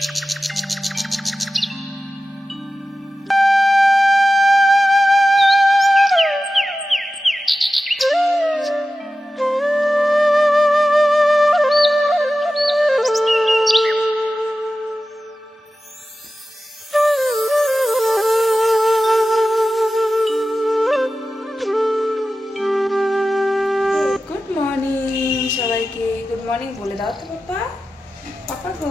Good morning বলে দাও তো পাপা। পাপা গো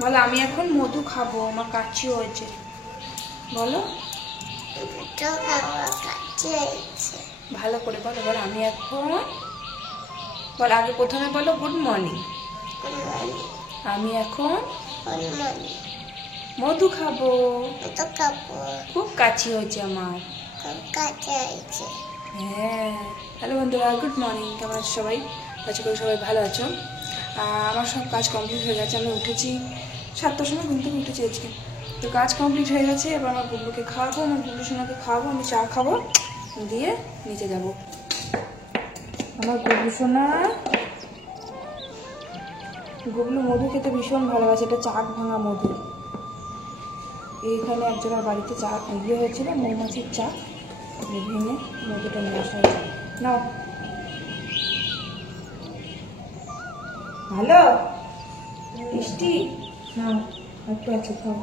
বলো আমি এখন মধু খাবো, আমার কাচ্চি হয়েছে। বলো ভালো করে বলো। বলো আমি এখন বলো, আগে প্রথমে বলো গুড মর্নিং। আমি এখন মধু খাবো। খুব কাচ্চি হয়েছে আমার। হ্যাঁ হ্যালো বন্ধুরা, গুড মর্নিং। কেমন আছো সবাই? আশা করি সবাই ভালো আছো। আমার সব কাজ কমপ্লিট হয়ে গেছে। আমি উঠেছি 7টার সময়, ঘুম থেকে উঠেছি আজকে। তো কাজ কমপ্লিট হয়ে গেছে। এবার আমার গুবলুকে খাওয়াবো, আমার গুবলু সোনাকে খাওয়াবো, আমি চা খাবো, দিয়ে নিচে যাব। আমার গুবলু সোনা, গুবলু মধু খেতে ভীষণ ভালোবাসে। এটা চাক ভাঙা মধু। এইখানে একজনের বাড়িতে চা ইয়ে হয়েছিল, মৌমাছির চা ভেঙে মধুটা নিয়ে আসা হয়েছে। নাও ভালো মিষ্টি, নাও একটু আছে খাও।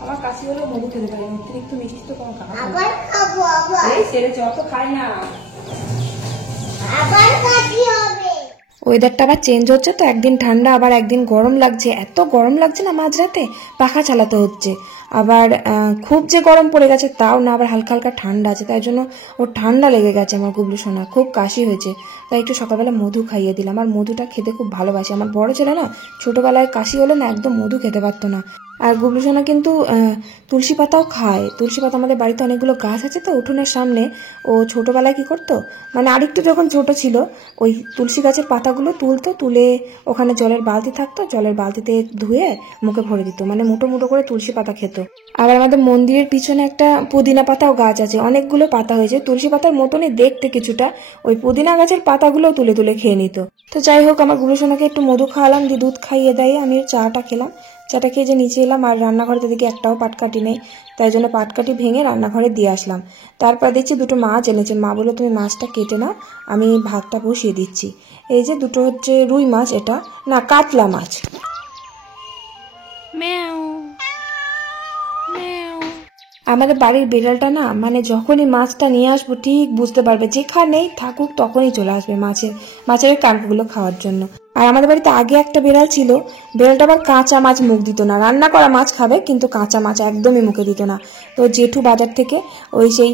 আমার কাশি হলে মধু খেতে পারি, অতিরিক্ত মিষ্টি তো কোনো খাবো। এই সেরেছে, অত খায় না। ওয়েদারটা আবার চেঞ্জ হচ্ছে তো, একদিন ঠান্ডা আবার একদিন গরম লাগছে। এত গরম লাগছে না, মাঝরাতে পাখা চালাতে হচ্ছে। আবার খুব যে গরম পড়ে গেছে তাও না, আবার হালকা হালকা ঠান্ডা আছে। তাই জন্য ওর ঠান্ডা লেগে গেছে আমার গুবলু সোনা, খুব কাশি হয়েছে। তাই একটু সকালবেলা মধু খাইয়ে দিলাম। আর মধুটা খেতে খুব ভালোবাসে। আমার বড় ছেলে না ছোটবেলায় কাশি হলে না একদম মধু খেতে পারতো না। আর গুবলু সোনা কিন্তু তুলসী পাতাও খায়। তুলসী পাতা আমাদের বাড়িতে অনেকগুলো গাছ আছে তো উঠোনের সামনে। ও ছোটবেলায় কি করতো, মানে আরেকটু যখন ছোট ছিল, ওই তুলসী গাছের পাতাগুলো তুলতো, তুলে ওখানে জলের বালতি থাকতো, জলের বালতিতে ধুয়ে মুখে ভরে দিত। মানে মুঠো মুঠো করে তুলসী পাতা খেত। আবার আমাদের মন্দিরের পিছনে একটা পুদিনা পাতাও গাছ আছে, অনেকগুলো পাতা হয়েছে, তুলসী পাতার মতনই দেখতে কিছুটা। ওই পুদিনা গাছের পাতাগুলো তুলে তুলে খেয়ে নিত। তো যাই হোক, আমার গুবলু সোনাকে একটু মধু খাওয়ালাম, দিয়ে দুধ খাইয়ে দেয়, আমি চাটা খেলাম। চাটা খেয়ে যে নিচে এলাম, আর রান্নাঘরে দিকে একটাও পাটকাঠি নেই, তাই জন্য পাটকাঠি ভেঙে রান্নাঘরে দিয়ে আসলাম। তারপর দেখছি দুটো মাছ এনেছে। মা বললো তুমি মাছটা কেটে নাও, আমি ভাতটা বসিয়ে দিচ্ছি। এই যে দুটো হচ্ছে রুই মাছ, এটা না কাতলা মাছ। আমাদের বাড়ির বিড়ালটা না, মানে যখনই মাছটা নিয়ে আসবো ঠিক বুঝতে পারবে, যেখানেই থাকুক তখনই চলে আসবে মাছের কানগুলো খাওয়ার জন্য। আর আমাদের বাড়িতে আগে একটা বিড়াল ছিল, বিড়ালটা আবার কাঁচা মাছ মুখ দিত না। রান্না করা মাছ খাবে, কিন্তু কাঁচা মাছ একদমই মুখে দিত না। তো জেঠু বাজার থেকে ওই সেই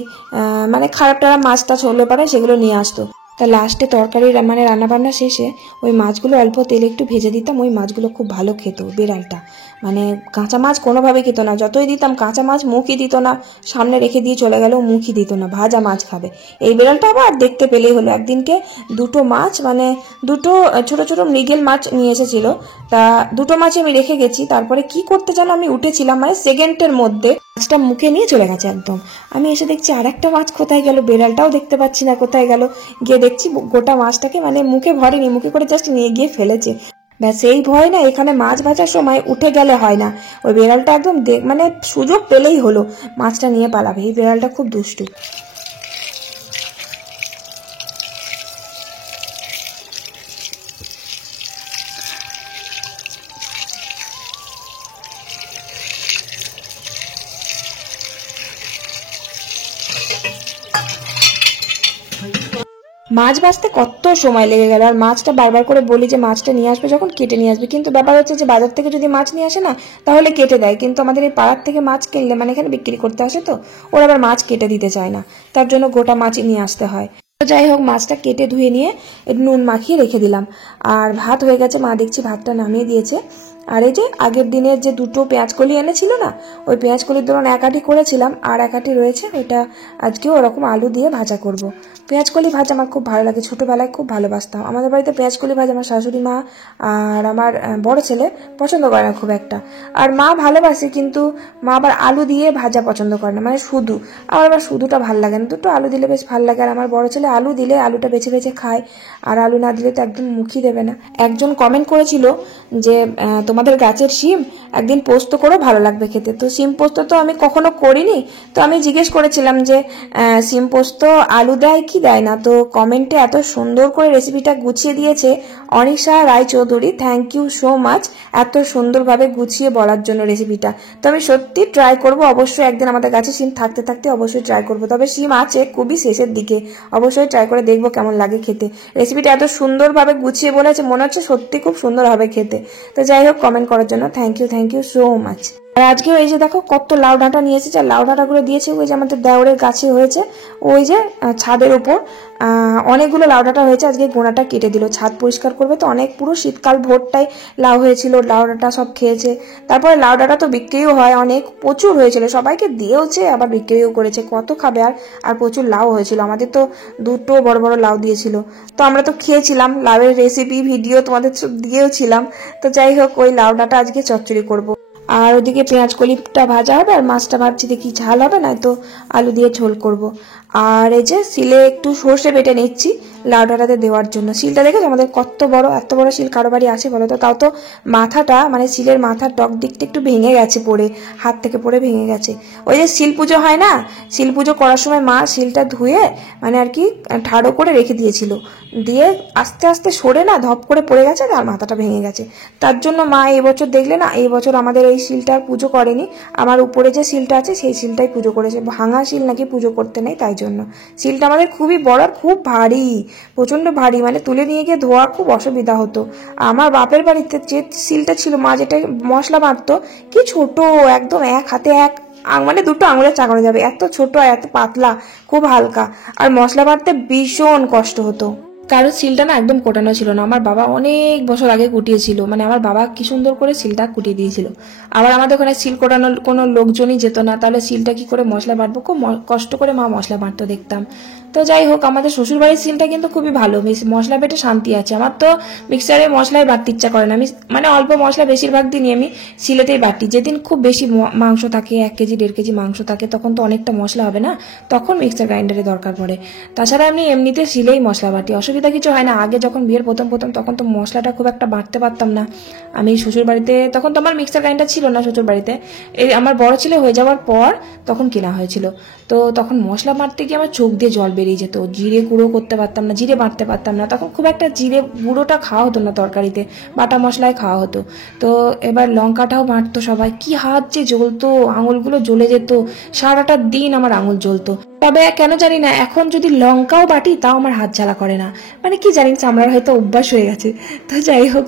মানে খারাপ টারাপ মাছ টাছ হলে পারে সেগুলো নিয়ে আসতো। তা লাস্টে তরকারি মানে রান্নাবান্না শেষে ওই মাছগুলো অল্প তেলে একটু ভেজে দিতাম। ওই মাছগুলো খুব ভালো খেত বিড়ালটা। মানে কাঁচা মাছ কোনোভাবেই খেত না, যতই দিতাম কাঁচা মাছ মুখই দিত না। সামনে রেখে দিয়ে চলে গেলেও মুখই দিত না, ভাজা মাছ খাবে। এই বিড়ালটা আবার দেখতে পেলেই হলো। একদিনকে দুটো মাছ, মানে দুটো ছোট ছোট মৃগেল মাছ নিয়ে এসেছিল। তা দুটো মাছ আমি রেখে গেছি। তারপরে কি করতে জানো, আমি উঠেছিলাম, মানে সেকেন্ডের মধ্যে মাছটা মুখে নিয়ে চলে গেছে একদম। আমি এসে দেখছি আর একটা মাছ কোথায় গেল, বিড়ালটাও দেখতে পাচ্ছি না কোথায় গেল। গিয়ে দেখছি গোটা মাছটাকে মানে মুখে ভরেনি, মুখে করে জাস্ট নিয়ে গিয়ে ফেলেছে। ব্যাস এই ভয় না, এখানে মাছ ভাজার সময় উঠে গেলে হয় না। ওই বিড়ালটা একদম মানে সুযোগ পেলেই হলো মাছটা নিয়ে পালাবে। এই বিড়ালটা খুব দুষ্টু। মাছ ভাজতে কত সময় লেগে গেল। আর মাছটা বারবার করে বলি যে মাছটা নিয়ে আসবে, যখন কেটে নিয়ে আসবে। কিন্তু ব্যাপার হচ্ছে যে বাজার থেকে যদি মাছ নিয়ে আসে না, তাহলে কেটে দেয়। কিন্তু আমাদের এই পাড়ার থেকে মাছ কিনলে, মানে এখানে বিক্রি করতে আসে তো, ওরা আবার মাছ কেটে দিতে চায় না। তার জন্য গোটা মাছই নিয়ে আসতে হয়। তো যাই হোক, মাছটা কেটে ধুয়ে নিয়ে নুন মাখিয়ে রেখে দিলাম। আর ভাত হয়ে গেছে, মা দেখছি ভাতটা নামিয়ে দিয়েছে। আর এই যে আগের দিনের যে দুটো পেঁয়াজকলি এনেছিল না, ওই পেঁয়াজকলির ধরুন এক আটি করেছিলাম, আর এক আটি রয়েছে, ওইটা আজকেও ওরকম আলু দিয়ে ভাজা করব। পেঁয়াজকলি ভাজা আমার খুব ভালো লাগে, ছোটোবেলায় খুব ভালোবাসতাম। আমাদের বাড়িতে পেঁয়াজকলি ভাজা আমার শাশুড়ি মা আর আমার বড় ছেলে পছন্দ করে না খুব একটা, আর মা ভালোবাসে, কিন্তু মা আবার আলু দিয়ে ভাজা পছন্দ করে না, মানে শুধু। আমার আবার শুধুটা ভালো লাগে না, দুটো আলু দিলে বেশ ভালো লাগে। আর আমার বড় ছেলে আলু দিলে আলুটা বেছে বেছে খায়, আর আলু না দিলে তো একদম মুখই দেবে না। একজন কমেন্ট করেছিল যে তোমাদের গাছের শিম একদিন পোস্ত করো, ভালো লাগবে খেতে। তো শিম পোস্ত তো আমি কখনো করিনি, তো আমি জিজ্ঞেস করেছিলাম যে শিম পোস্ত আলু দেয় কি দেয় না। তো কমেন্টে এত সুন্দর করে রেসিপিটা গুছিয়ে দিয়েছে Anisha Roychowdhury, thank you so much এত সুন্দরভাবে গুছিয়ে বলার জন্য রেসিপিটা। তো আমি সত্যি ট্রাই করব, অবশ্যই একদিন আমাদের গাছে শিম থাকতে থাকতে অবশ্যই ট্রাই করব। তবে শিম আছে খুবই শেষের দিকে, অবশ্যই ট্রাই করে দেখবো কেমন লাগে খেতে। রেসিপিটা এত সুন্দরভাবে গুছিয়ে বলেছে, মনে হচ্ছে সত্যি খুব সুন্দর হবে খেতে। তো যাই হোক, কমেন্ট করার জন্য থ্যাংক ইউ সো মাচ। আর আজকে এই যে দেখো কত লাউ ডাঁটা নিয়ে এসেছে, আর লাউ ডাঁটাগুলো দিয়েছে ওই যে আমাদের দেওরের গাছে হয়েছে, ওই যে ছাদের উপর অনেকগুলো লাউ ডাঁটা হয়েছে। আজকে গোড়াটা কেটে দিল, ছাদ পরিষ্কার করবে তো, অনেক পুরো শীতকাল ভোরটাই লাউ হয়েছিল, লাউ ডাঁটা সব খেয়েছে। তারপরে লাউ ডাঁটা তো বিক্রিও হয়, অনেক প্রচুর হয়েছিল, সবাইকে দিয়েওছে আবার বিক্রিও করেছে, কত খাবে আর প্রচুর লাউ হয়েছিল। আমাদের তো দুটো বড় বড় লাউ দিয়েছিল, তো আমরা তো খেয়েছিলাম, লাউয়ের রেসিপি ভিডিও তোমাদের দিয়েওছিলাম। তো যাই হোক, ওই লাউ ডাঁটা আজকে চচ্চড়ি করবো। আর ওদিকে পেঁয়াজ কলিটা ভাজা হবে, আর মাছটা ভাবছি দেখি ঝাল হবে, না তো আলু দিয়ে ঝোল করব। আর এই যে শিলে একটু সর্ষে বেটে নিচ্ছি লাউ ডাঁটাতে দেওয়ার জন্য। শিলটা দেখেছো আমাদের কত বড়, এত বড় শিল কারো বাড়ি আছে বলো তো? তাও তো মাথাটা, মানে শিলের মাথার টক দিকটা একটু ভেঙে গেছে, পড়ে হাত থেকে পড়ে ভেঙে গেছে। ওই যে শিল পুজো হয় না, শিল পুজো করার সময় মা শিলটা ধুয়ে মানে আর কি ঠাড়ো করে রেখে দিয়েছিল, দিয়ে আস্তে আস্তে সরে না ধপ করে পড়ে গেছে, আর মাথাটা ভেঙে গেছে। তার জন্য মা এই বছর দেখলে না, এই বছর আমাদের এই শিলটার পুজো করেনি, আমার উপরে যে শিলটা আছে সেই শিলটাই পুজো করেছে। ভাঙা শিল নাকি পুজো করতে নেই, তাই জন্য। শিলটা আমাদের খুবই বড়, খুব ভারী, প্রচন্ড ভারী, মানে তুলে নিয়ে গিয়ে ধোয়া খুব অসুবিধা হতো। আমার বাপের বাড়িতে যে শিলটা ছিল, মা যেটা মশলা বাটতো, কি ছোট, একদম এক হাতে মানে দুটো আঙুলের চাকানো যাবে, এত ছোট আর এত পাতলা, খুব হালকা। আর মশলা বাটতে ভীষণ কষ্ট হতো, কারণ শিলটা না একদম কোটানো ছিল না। আমার বাবা অনেক বছর আগে কুটিয়েছিল, মানে আমার বাবা কি সুন্দর করে শিলটা কুটিয়ে দিয়েছিল। আবার আমাদের ওখানে শিল কোটানোর কোনো লোকজনই যেত না, তাহলে শিলটা কি করে মশলা বাটবো, খুব কষ্ট করে মা মশলা বাটতো দেখতাম। তো যাই হোক, আমাদের শ্বশুরবাড়ির শিলটা কিন্তু খুবই ভালো, মশলা বেটে শান্তি আছে। আমার তো মিক্সারে মশলাই বাটতে ইচ্ছা করে না, আমি মানে অল্প মশলা বেশিরভাগ দিনই আমি শিলেতেই বাটি। যেদিন খুব বেশি মাংস থাকে, 1 কেজি 1.5 কেজি মাংস থাকে, তখন তো অনেকটা মশলা হবে না, তখন মিক্সার গ্রাইন্ডারে দরকার পড়ে। তাছাড়া আমি এমনিতে শিলেই মশলা বাটি, অসুবিধা কিছু হয় না। আগে যখন বিয়ের প্রথম তখন তো মশলাটা খুব একটা বাটতে পারতাম না। আমি শ্বশুর বাড়িতে তখন তো আমার মিক্সার গ্রাইন্ডার ছিল না, শ্বশুর বাড়িতে এই আমার বড় ছেলে হয়ে যাওয়ার পর তখন কেনা হয়েছিল। তো তখন মশলা বাটতে গিয়ে আমার চোখ দিয়ে জল বেরিয়ে যেত, জিরে গুঁড়ো করতে পারতাম না, জিরে বাটতে পারতাম না, তখন খুব একটা জিরে গুঁড়োটা খাওয়া হতো না তরকারিতে, বাটা মশলায় খাওয়া হতো। তো এবার লঙ্কাটাও বাটতো সবাই, কি হাত যে জ্বলতো, আঙুলগুলো জ্বলে যেত, সারাটা দিন আমার আঙুল জ্বলতো। তবে কেন জানি না, এখন যদি লঙ্কাও বাটি তাও আমার হাত জ্বালা করে না, মানে কি জানি চামড়ার হয়তো অভ্যাস হয়ে গেছে। তো যাই হোক,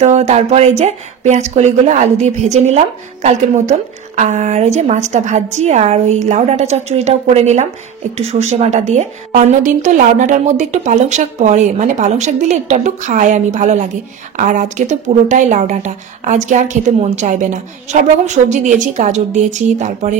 তো তারপর এই যে পেঁয়াজ কলিগুলো আলু দিয়ে ভেজে নিলাম কালকের মতন, আর ওই যে মাছটা ভাজি, আর ওই লাউ ডাঁটা চচ্চড়িটাও করে নিলাম একটু সর্ষে বাটা দিয়ে। অন্যদিন তো লাউ ডাঁটার মধ্যে একটু পালং শাক পড়ে, মানে পালং শাক দিলে একটু একটু খাই আমি, ভালো লাগে। আর আজকে তো পুরোটাই লাউ ডাঁটা, আজকে আর খেতে মন চাইবে না। সব রকম সবজি দিয়েছি, গাজর দিয়েছি, তারপরে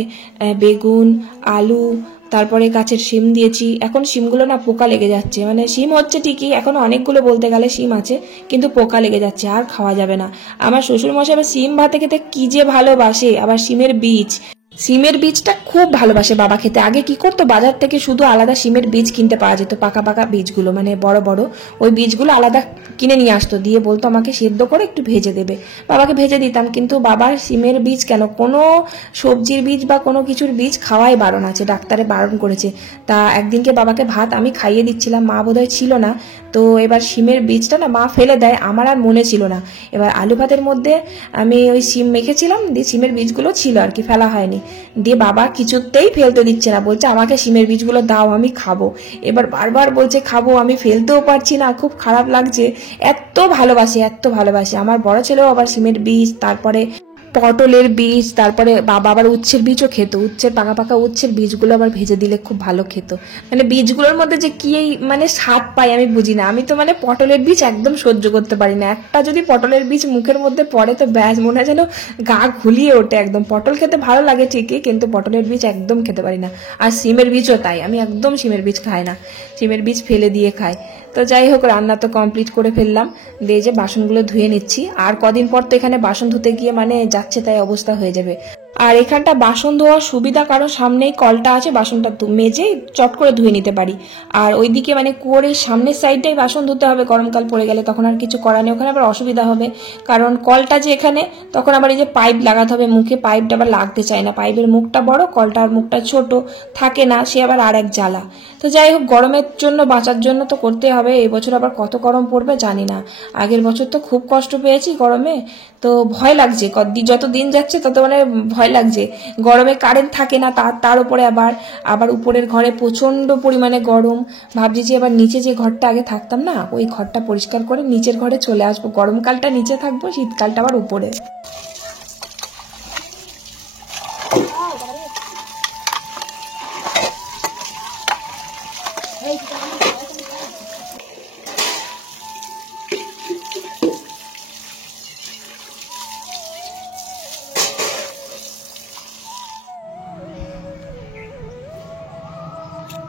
বেগুন, আলু, তারপরে গাছের শিম দিয়েছি। এখন শিমগুলো না পোকা লেগে যাচ্ছে, মানে শিম হচ্ছে ঠিকই, এখন অনেকগুলো বলতে গেলে শিম আছে, কিন্তু পোকা লেগে যাচ্ছে, আর খাওয়া যাবে না। আমার শ্বশুর মশাই আবার শিম ভাতে খেতে কি যে ভালোবাসে, আবার শিমের বীজটা খুব ভালোবাসে বাবা খেতে। আগে কি করতো, বাজার থেকে শুধু আলাদা শিমের বীজ কিনতে পাওয়া যেত, পাকা পাকা বীজগুলো, মানে বড় বড়, ওই বীজগুলো আলাদা কিনে নিয়ে আসতো, দিয়ে বলতো আমাকে সেদ্ধ করে একটু ভেজে দেবে। বাবাকে ভেজে দিতাম, কিন্তু বাবার শিমের বীজ কেন, কোনো সবজির বীজ বা কোনো কিছুর বীজ খাওয়াই বারণ আছে, ডাক্তারে বারণ করেছে। তা একদিনকে বাবাকে ভাত আমি খাইয়ে দিচ্ছিলাম, মা বোধহয় ছিল না, তো এবার শিমের বীজটা না মা ফেলে দেয়, আমার আর মনে ছিল না। এবার আলু ভাতের মধ্যে আমি ওই শিম মেখেছিলাম, দিয়ে শিমের বীজগুলো ছিল আর কি, ফেলা হয়নি, দিয়ে বাবা কিছুতেই ফেলতে দিচ্ছে না, বলছে আমাকে শিমের বীজগুলো দাও, আমি খাবো। এবার বারবার বলছে খাবো, আমি ফেলতেও পারছি না, খুব খারাপ লাগছে। এত ভালোবাসে, এত ভালোবাসে। আমার বড় ছেলেও আবার শিমের বীজ, তারপরে পটলের বীজ, তারপরে বাবা আবার উচ্ছের বীজও খেত, উচ্ছের পাকা পাকা উচ্ছের বীজগুলো আবার ভেজে দিলে খুব ভালো খেত। মানে বীজগুলোর মধ্যে যে কি মানে স্বাদ পাই আমি বুঝি না। আমি তো মানে পটলের বীজ একদম সহ্য করতে পারি না। একটা যদি পটলের বীজ মুখের মধ্যে পড়ে তো ব্যাস, মনে হয় যেন গা ঘুলিয়ে ওঠে একদম। পটল খেতে ভালো লাগে ঠিকই, কিন্তু পটলের বীজ একদম খেতে পারি না। আর সিমের বীজও তাই, আমি একদম সিমের বীজ খাই না, সিমের বীজ ফেলে দিয়ে খাই। তো যাই হোক, রান্না তো কমপ্লিট করে ফেললাম, দিয়ে যে বাসনগুলো ধুয়ে নিচ্ছি। আর কদিন পর তো এখানে বাসন ধুতে গিয়ে মানে যাচ্ছে তাই অবস্থা হয়ে যাবে। আর এখানটা বাসন ধোয়ার সুবিধা, কারণ সামনেই কলটা আছে, বাসনটা মেজে চট করে ধুয়ে নিতে পারি। আর ওইদিকে মানে কুয়োরের সামনের সাইডটাই বাসন ধুতে হবে, গরমকাল পড়ে গেলে তখন আর কিছু করা নেই, ওখানে আবার অসুবিধা হবে। কারণ কলটা যে এখানে, তখন আবার এই যে পাইপ লাগাতে হবে মুখে, পাইপটা আবার লাগতে চায় না, পাইপের মুখটা বড়, কলটার মুখটা ছোট, থাকে না, সে আবার আর এক জ্বালা। তো যাই হোক, গরমের জন্য বাঁচার জন্য তো করতে হবে। এই বছর আবার কত গরম পড়বে জানি না, আগের বছর তো খুব কষ্ট পেয়েছি গরমে। তো ভয় লাগছে, যত দিন যাচ্ছে তত মানে ভয় লাগছে। গরমে কারেন্ট থাকে না, তার উপরে আবার আবার উপরের ঘরে প্রচন্ড পরিমাণে গরম। ভাবছি যে এবার নিচে যে ঘরটা আগে থাকতাম না, ওই ঘরটা পরিষ্কার করে নিচের ঘরে চলে আসবো, গরমকালটা নিচে থাকবো, শীতকালটা আবার উপরে।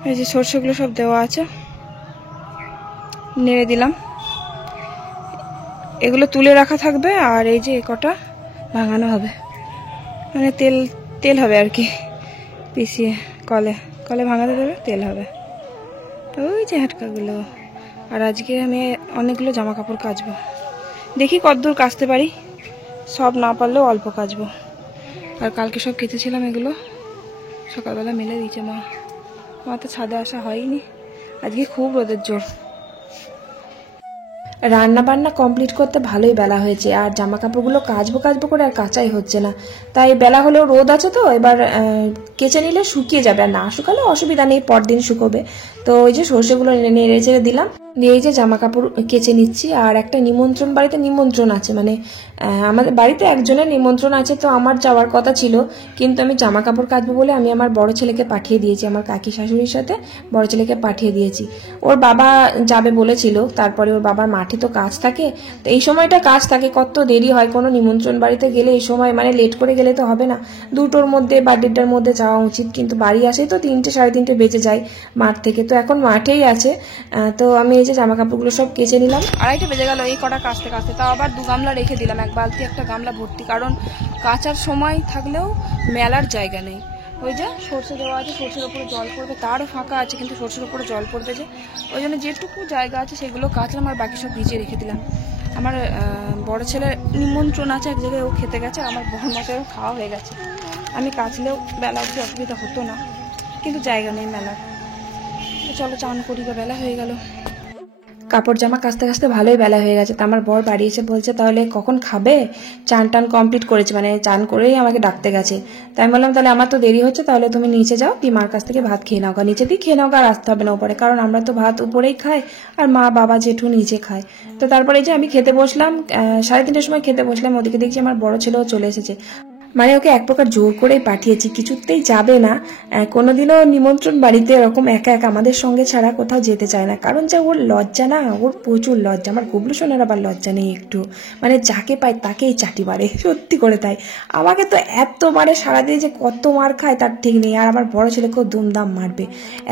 এই যে সর্ষেগুলো সব দেওয়া আছে, নেড়ে দিলাম। এগুলো তুলে রাখা থাকবে, আর এই যে কটা ভাঙানো হবে, মানে তেল তেল হবে আর কি, পিষিয়ে কলে কলে ভাঙাতে দেবে, তেল হবে। ওই যে হাটকাগুলো। আর আজকে আমি অনেকগুলো জামা কাপড় কাচবো, দেখি কতদূর কাচতে পারি, সব না পারলেও অল্প কাচবো। আর কালকে সব কেচেছিলাম, এগুলো সকালবেলা মেলে দিয়েছে মা। আমার তো ছাদে আসা হয়নি, আজকে খুব রোদের জোর। রান্না বান্না কমপ্লিট করতে ভালোই বেলা হয়েছে, আর জামা কাপড়গুলো কাচবো কাচবো করে আর কাচাই হচ্ছে না। তাই বেলা হলেও রোদ আছে, তো এবার কেচে নিলে শুকিয়ে যাবে, আর না শুকালে অসুবিধা নেই, পরদিন শুকোবে। তো ওই যে সর্ষেগুলো নেড়ে চেড়ে দিলাম, দিয়ে এই যে জামা কাপড় কেচে নিচ্ছি। আর একটা নিমন্ত্রণ, বাড়িতে নিমন্ত্রণ আছে, মানে আমাদের বাড়িতে একজনের নিমন্ত্রণ আছে, তো আমার যাওয়ার কথা ছিল, কিন্তু আমি জামা কাপড় কাচবো বলে আমি আমার বড় ছেলেকে পাঠিয়ে দিয়েছি, আমার কাকি শাশুড়ির সাথে বড় ছেলেকে পাঠিয়ে দিয়েছি। ওর বাবা যাবে বলেছিল, তারপরে ওর বাবার মাঠে তো কাজ থাকে, তো এই সময়টা কাজ থাকে, কত দেরি হয় কোনো নিমন্ত্রণ বাড়িতে গেলে। এই সময় মানে লেট করে গেলে তো হবে না, 2টোর মধ্যে বা 1:30টার মধ্যে যাওয়া উচিত, কিন্তু বাড়ি আসে তো 3টে 3:30 বেজে যায় মাঠ থেকে। তো এখন মাঠেই আছে। তো আমি এই যে জামা কাপড়গুলো সব কেচে নিলাম, 2:30 বেজে গেল এই কটা কাচতে কাচতে। তাও আবার 2 গামলা রেখে দিলাম, এক বালতি একটা গামলা ভর্তি, কারণ কাচার সময় থাকলেও মেলার জায়গা নেই। ওই যে সর্ষে দেওয়া আছে, সর্ষের উপরে জল পড়বে, তারও ফাঁকা আছে, কিন্তু সর্ষের উপরে জল পড়বে যে, ওই জন্য যেটুকু জায়গা আছে সেগুলো কাচলাম, আর বাকি সব ভিজিয়ে রেখে দিলাম। আমার বড় ছেলের নিমন্ত্রণ আছে এক জায়গায়, ও খেতে গেছে, আর আমার বড় মাছেরও খাওয়া হয়ে গেছে। আমি কাচলেও বেলা অবধি অসুবিধা হতো না, কিন্তু জায়গা নেই মেলার। চলো চান করি, বা বেলা হয়ে গেল। কাপড় জামা কাচতে কাচতে ভালোই বেলা হয়ে গেছে। তো আমার বর বাড়ি এসে বলছে, তাহলে কখন খাবে? চান টান কমপ্লিট করেছে, মানে চান করেই আমাকে ডাকতে গেছে। তাই আমি বললাম, তাহলে আমার তো দেরি হচ্ছে, তাহলে তুমি নিচে যাও, দিয়ে মার কাছ থেকে ভাত খেয়ে নাও, নিচে দিয়ে খেয়ে নাও, আর আসতে হবে না উপরে, কারণ আমরা তো ভাত উপরেই খাই, আর মা বাবা জেঠু নিচে খায়। তো তারপরে যে আমি খেতে বসলাম, 3:30টার সময় খেতে বসলাম, ওদিকে দেখছি আমার বড় ছেলেও চলে এসেছে। মানে ওকে এক প্রকার জোর করেই পাঠিয়েছি, কিছুতেই যাবে না। কোনোদিনও নিমন্ত্রণ বাড়িতে এরকম একা একা আমাদের সঙ্গে ছাড়া কোথাও যেতে চায় না, কারণ যা ওর লজ্জা না, ওর প্রচুর লজ্জা। আমার গুবলু সোনার আবার লজ্জা নেই একটু, মানে যাকে পায় তাকেই চাটি মারে, সত্যি করে তাই। আমাকে তো এত মারে সারাদিন, যে কত মার খায় তার ঠিক নেই। আর আমার বড় ছেলেকেও দুমদাম মারবে,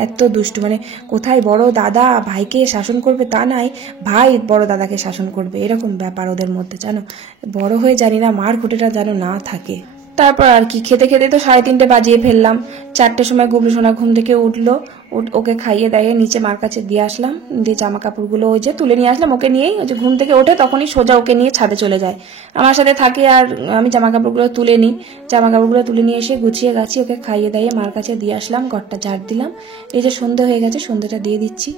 এত দুষ্টু। মানে কোথায় বড় দাদা ভাইকে শাসন করবে তা নাই, ভাই বড় দাদাকে শাসন করবে, এরকম ব্যাপার ওদের মধ্যে, জানো। বড় হয়ে জানি না মার খুঁটেটা যেন না থাকে। তারপর আর কি, খেতে খেতে তো 3:30 বাজিয়ে ফেললাম। 4টের সময় গুবলু সোনা ঘুম থেকে উঠলো, ওকে খাইয়ে দাইয়ে নিচে মার কাছে দিয়ে আসলাম, দিয়ে জামা কাপড়গুলো ওই যে তুলে নিয়ে আসলাম ওকে নিয়েই। ওই যে ঘুম থেকে ওঠে তখনই সোজা ওকে নিয়ে ছাদে চলে যায়, আমার সাথে থাকে, আর আমি জামা কাপড়গুলো তুলে নিই। জামা কাপড়গুলো তুলে নিয়ে এসে গুছিয়ে গাছিয়ে ওকে খাইয়ে দাইয়ে মার কাছে দিয়ে আসলাম, ঘরটা ঝাড় দিলাম। এই যে সন্ধ্যে হয়ে গেছে, সন্ধ্যেটা দিয়ে দিচ্ছি।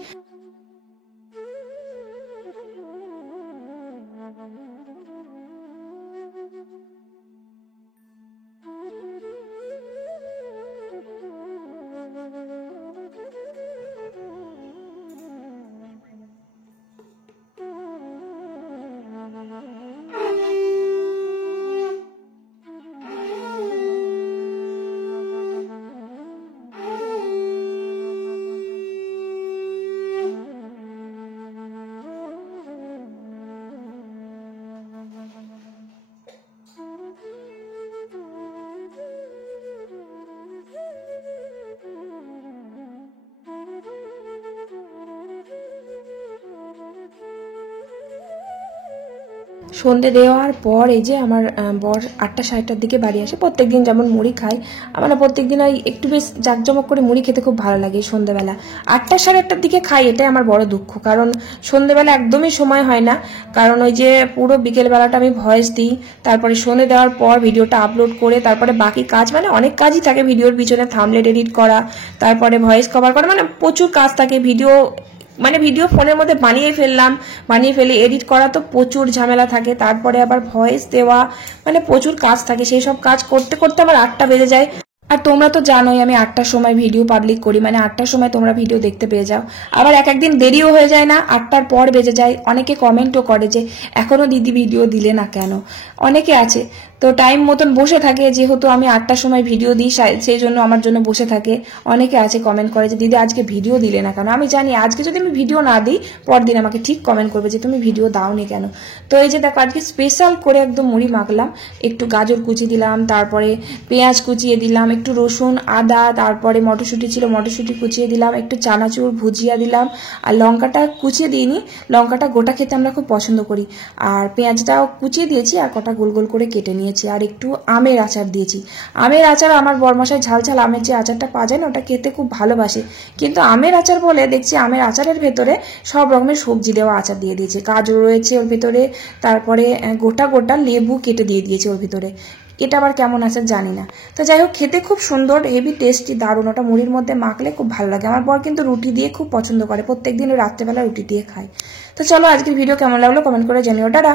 সন্ধে দেওয়ার পর এই যে আমার বর 8টা 7টার দিকে বাড়ি আসে। প্রত্যেকদিন যেমন মুড়ি খাই, আমার প্রত্যেকদিন ওই একটু বেশ জাঁকজমক করে মুড়ি খেতে খুব ভালো লাগে সন্ধ্যেবেলা। 8টা 8:30টার দিকে খাই, এটাই আমার বড় দুঃখ, কারণ সন্ধ্যেবেলা একদমই সময় হয় না। কারণ ওই যে পুরো বিকেলবেলাটা আমি ভয়েস দিই, তারপরে সন্ধে দেওয়ার পর ভিডিওটা আপলোড করে তারপরে বাকি কাজ, মানে অনেক কাজই থাকে ভিডিওর পিছনে, থাম্বনেল এডিট করা, তারপরে ভয়েস কভার করা, মানে প্রচুর কাজ থাকে। ভিডিও ফোনের মধ্যে বানিয়ে ফেলে এডিট করা তো প্রচুর ঝামেলা থাকে, তারপরে আবার ভয়েস দেওয়া, মানে প্রচুর কাজ থাকে। সেই সব কাজ করতে করতে আমার 8টা বেজে যায়। আর তোমরা তো জানোই আমি 8টার সময় ভিডিও পাবলিক করি, মানে 8টার সময় তোমরা ভিডিও দেখতে পেয়ে যাও। আবার এক একদিন দেরিও হয়ে যায় না, 8টার পর বেজে যায়। অনেকে কমেন্টও করে যে এখনো দিদি ভিডিও দিলে না কেন, অনেকে আছে তো টাইম মতন বসে থাকে, যেহেতু আমি 8টার সময় ভিডিও দিই সেই জন্য আমার জন্য বসে থাকে। অনেকে আছে কমেন্ট করে যে দিদি আজকে ভিডিও দিলে না কেন। আমি জানি আজকে যদি আমি ভিডিও না দিই পরদিন আমাকে ঠিক কমেন্ট করবে যে তুমি ভিডিও দাওনি কেন। তো এই যে দেখো আজকে স্পেশাল করে একদম মুড়ি মাখলাম, একটু গাজর কুচি দিলাম, তারপরে পেঁয়াজ কুচিয়ে দিলাম, একটু রসুন আদা, তারপরে মটরশুঁটি ছিল মটরশুঁটি কুচিয়ে দিলাম, একটু চানাচুর ভুজিয়া দিলাম, আর লঙ্কাটা কুচিয়ে দিইনি, লঙ্কাটা গোটা খেতে আমরা খুব পছন্দ করি। আর পেঁয়াজটাও কুচিয়ে দিয়েছি আর কটা গোল গোল করে কেটে নিয়েছি, আর একটু আমের আচার দিয়েছি। আমের আচার আমার বরমশাই ঝাল ঝাল আমের যে আচারটা পাওয়া যায় না ওটা খেতে খুব ভালোবাসে, কিন্তু আমের আচার বলে দেখছি আমের আচারের ভেতরে সব রকমের সবজি দেওয়া আচার দিয়ে দিয়েছে, গাজর রয়েছে ওর ভেতরে, তারপরে গোটা গোটা লেবু কেটে দিয়ে দিয়েছে ওর ভিতরে। এটা আবার কেমন আছে জানি না। তো যাই হোক খেতে খুব সুন্দর, হেভি টেস্টি, দারুণ। ওটা মুড়ির মধ্যে মাখলে খুব ভালো লাগে। আমার বর কিন্তু রুটি দিয়ে খুব পছন্দ করে, প্রত্যেকদিন রাত্রেবেলা রুটি দিয়ে খায়। তো চলো আজকের ভিডিও কেমন লাগলো কমেন্ট করে জানিও। টাটা।